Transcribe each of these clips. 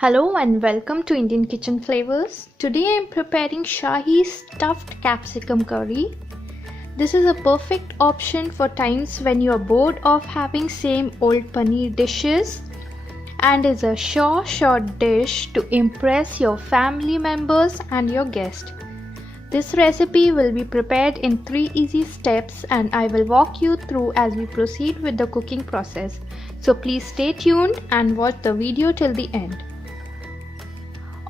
Hello and welcome to Indian Kitchen Flavors. Today I am preparing Shahi Stuffed Capsicum curry. This is a perfect option for times when you are bored of having same old paneer dishes and is a sure dish to impress your family members and your guests. This recipe will be prepared in 3 easy steps and I will walk you through as we proceed with the cooking process. So please stay tuned and watch the video till the end.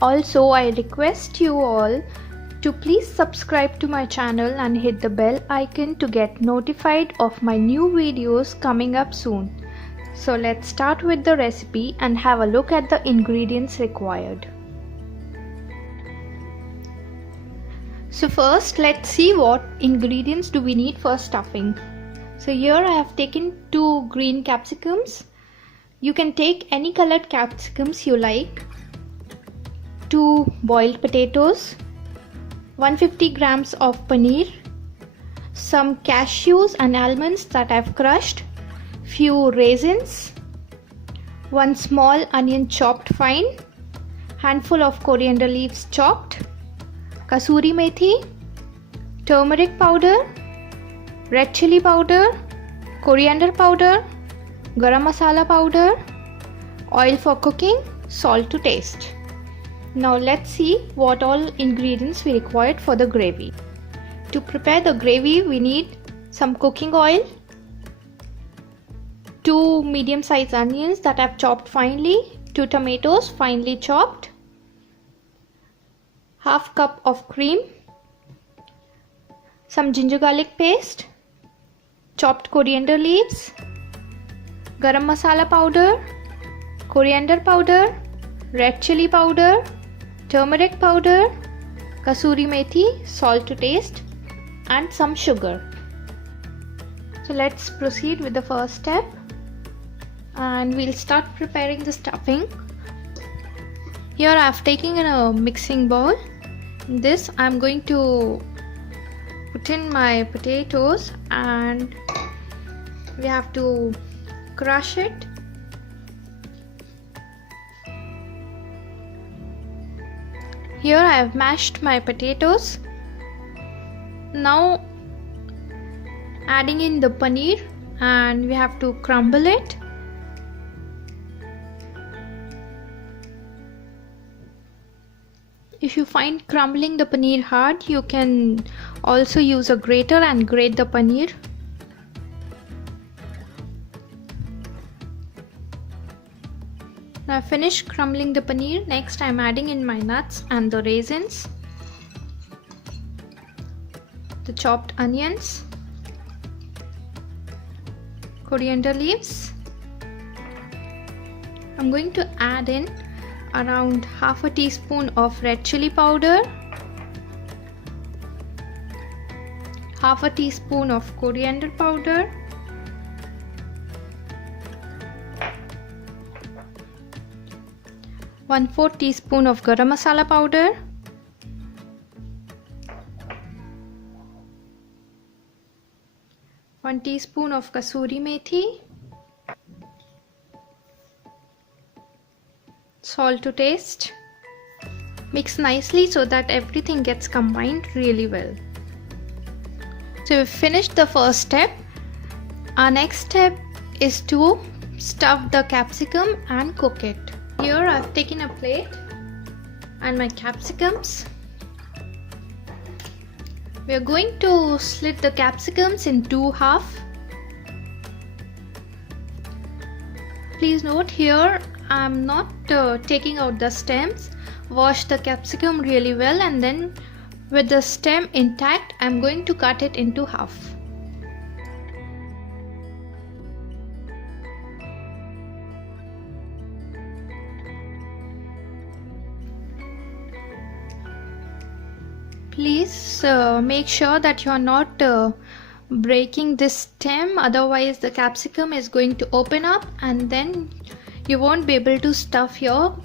Also, I request you all to please subscribe to my channel and hit the bell icon to get notified of my new videos coming up soon. So let's start with the recipe and have a look at the ingredients required. So first let's see what ingredients do we need for stuffing. So here I have taken 2 green capsicums. You can take any colored capsicums you like. 2 boiled potatoes, 150 grams of paneer, some cashews and almonds that I've crushed, few raisins, 1 small onion chopped fine, handful of coriander leaves chopped, kasuri methi, turmeric powder, red chili powder, coriander powder, garam masala powder, oil for cooking, salt to taste. Now let's see what all ingredients we required for the gravy. To prepare the gravy we need some cooking oil, 2 medium-sized onions that I've chopped finely, 2 tomatoes finely chopped, half cup of cream, some ginger garlic paste, chopped coriander leaves, garam masala powder, coriander powder, red chili powder, turmeric powder, kasuri methi, salt to taste, and some sugar. So let's proceed with the first step and we'll start preparing the stuffing. Here I have taken a mixing bowl. In this I am going to put in my potatoes and we have to crush it. Here I have mashed my potatoes. Now adding in the paneer and we have to crumble it. If you find crumbling the paneer hard, you can also use a grater and grate the paneer. Now I've finished crumbling the paneer. Next I'm adding in my nuts and the raisins, the chopped onions, coriander leaves. I'm going to add in around half a teaspoon of red chili powder, half a teaspoon of coriander powder, one-fourth teaspoon of garam masala powder, one teaspoon of kasuri methi, salt to taste. Mix nicely so that everything gets combined really well. So we've finished the first step. Our next step is to stuff the capsicum and cook it. Here I've taken a plate and my capsicums. We are going to slit the capsicums in 2 halves. Please note here I'm not taking out the stems. Wash the capsicum really well and then with the stem intact I'm going to cut it into half. Please make sure that you are not breaking this stem, otherwise the capsicum is going to open up and then you won't be able to stuff your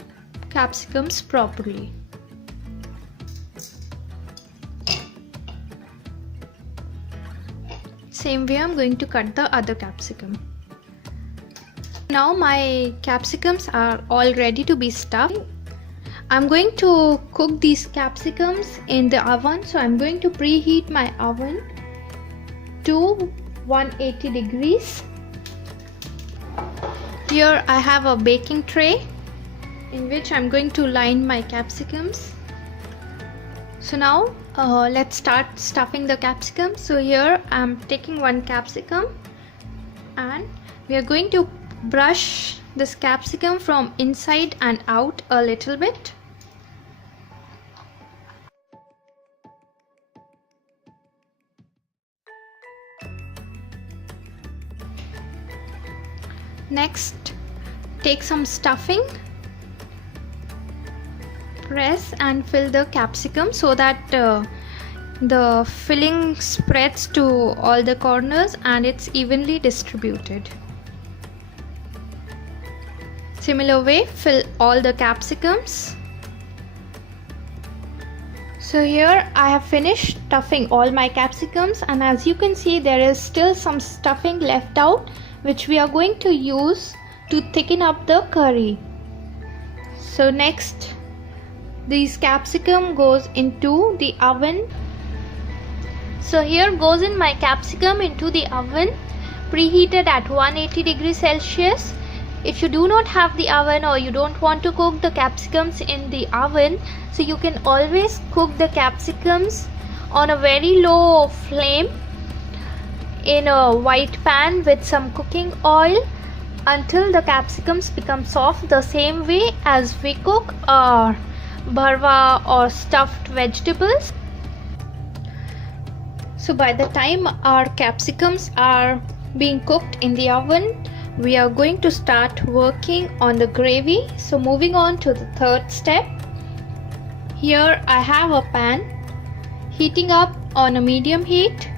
capsicums properly. Same way I'm going to cut the other capsicum. Now my capsicums are all ready to be stuffed. I'm going to cook these capsicums in the oven. So I'm going to preheat my oven to 180 degrees. Here I have a baking tray in which I'm going to line my capsicums. So now let's start stuffing the capsicum. So here I'm taking one capsicum and we are going to brush this capsicum from inside and out a little bit. Next, take some stuffing, press and fill the capsicum so that the filling spreads to all the corners and it's evenly distributed. Similar way, fill all the capsicums. So here I have finished stuffing all my capsicums, and as you can see there is still some stuffing left out which we are going to use to thicken up the curry. So next, this capsicum goes into the oven. So here goes in my capsicum into the oven, preheated at 180 degrees Celsius. If you do not have the oven or you don't want to cook the capsicums in the oven, so you can always cook the capsicums on a very low flame in a white pan with some cooking oil until the capsicums become soft, the same way as we cook our bharwa or stuffed vegetables. So by the time our capsicums are being cooked in the oven, we are going to start working on the gravy. So moving on to the third step. Here I have a pan heating up on a medium heat.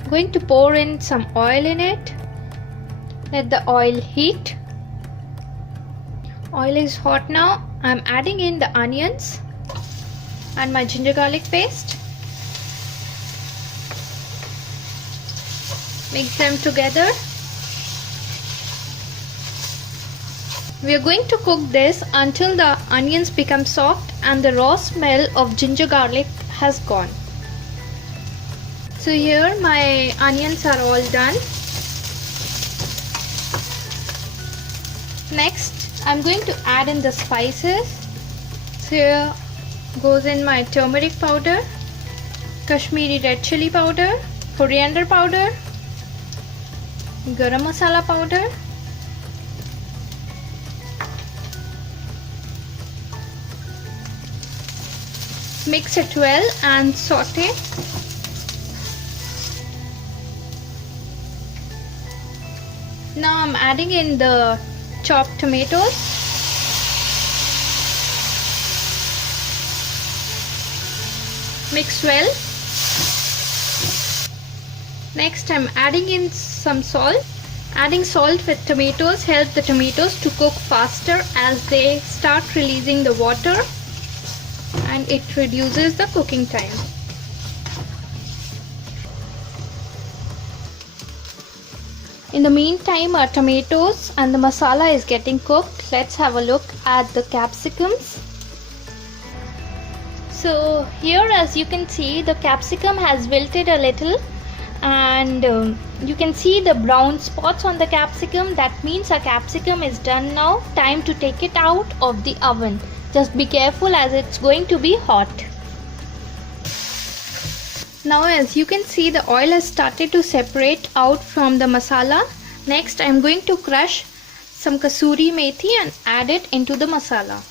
I'm going to pour in some oil in it. Let the oil heat. Oil is hot now. I'm adding in the onions and my ginger garlic paste. Mix them together. We are going to cook this until the onions become soft and the raw smell of ginger garlic has gone. So here my onions are all done. Next, I'm going to add in the spices. So here goes in my turmeric powder, Kashmiri red chili powder, coriander powder, garam masala powder, mix it well and saute. Now I'm adding in the chopped tomatoes. Mix well. Next I'm adding in some salt. Adding salt with tomatoes helps the tomatoes to cook faster as they start releasing the water, and it reduces the cooking time. In the meantime, our tomatoes and the masala is getting cooked. Let's have a look at the capsicums. So here, as you can see, the capsicum has wilted a little, and you can see the brown spots on the capsicum. That means our capsicum is done now. Time to take it out of the oven. Just be careful as it's going to be hot. Now as you can see, the oil has started to separate out from the masala. Next I'm going to crush some kasuri methi and add it into the masala.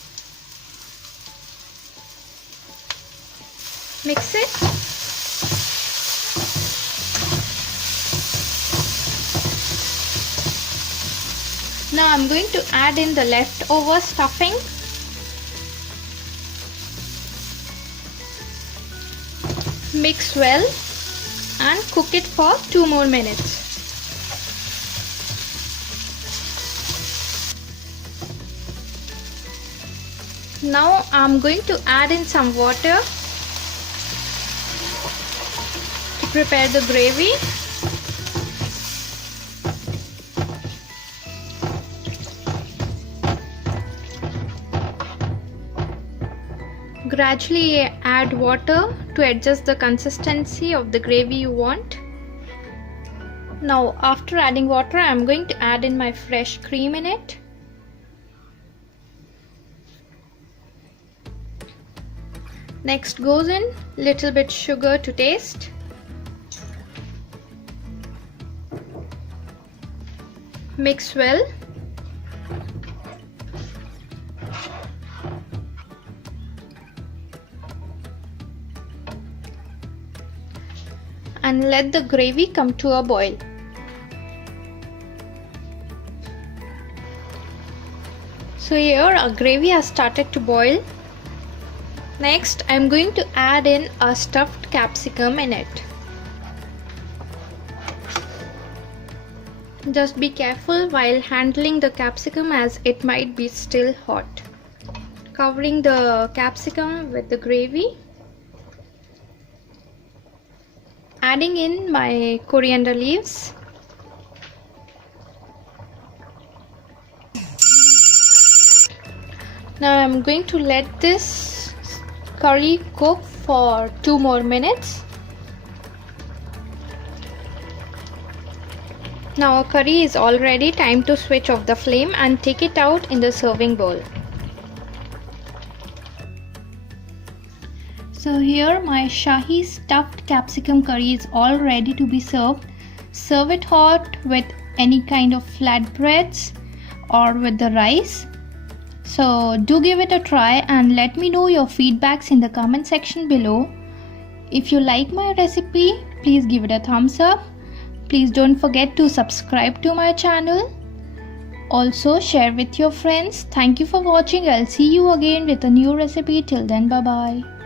Mix it. Now I'm going to add in the leftover stuffing. Mix well and cook it for 2 more minutes. Now I'm going to add in some water to prepare the gravy. gradually add water to adjust the consistency of the gravy you want. Now after adding water, I am going to add in my fresh cream in it. Next goes in little bit sugar to taste. Mix well. And let the gravy come to a boil. So here our gravy has started to boil. Next I am going to add in a stuffed capsicum in it. Just be careful while handling the capsicum as it might be still hot. Covering the capsicum with the gravy. Adding in my coriander leaves. Now I am going to let this curry cook for 2 more minutes. Now our curry is all ready. Time to switch off the flame and take it out in the serving bowl. So here my Shahi Stuffed Capsicum curry is all ready to be served. Serve it hot with any kind of flatbreads or with the rice. So do give it a try and let me know your feedbacks in the comment section below. If you like my recipe, please give it a thumbs up. Please don't forget to subscribe to my channel. Also share with your friends. Thank you for watching. I'll see you again with a new recipe. Till then, bye bye.